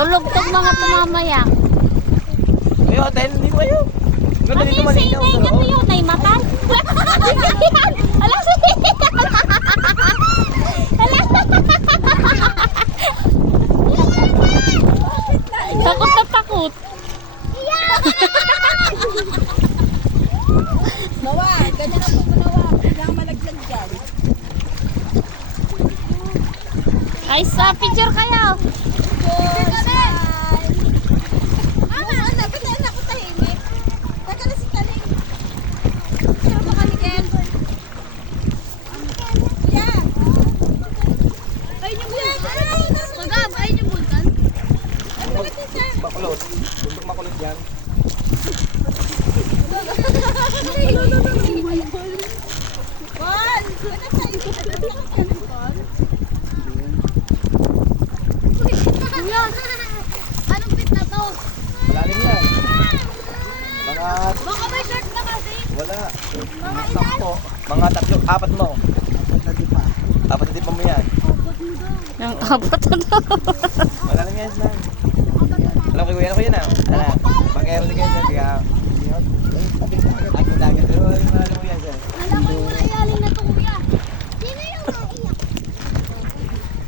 Tulog tong mga pumamaya. Ayo, tayo hindi ko ayo. Ano yung singay niya to yun? Ay matan? Alam sa takot na takot. Nawa, ganyan ang pagmanawa. Kailangan malaglag dyan. Ay sa picture kayo. Makulot. Untuk makulot yan. Anong pit na to? Malalim yan. Mga... Baka may shirt na kasi. Wala. Mga 10. Mga 3. 4 mo. 4 na di pa mo yan. Ang abot na to. Malalim yan lang. Alam ko yan ako yan ah. Ano? Bakero na ganyan. Kaya... Ako dagat.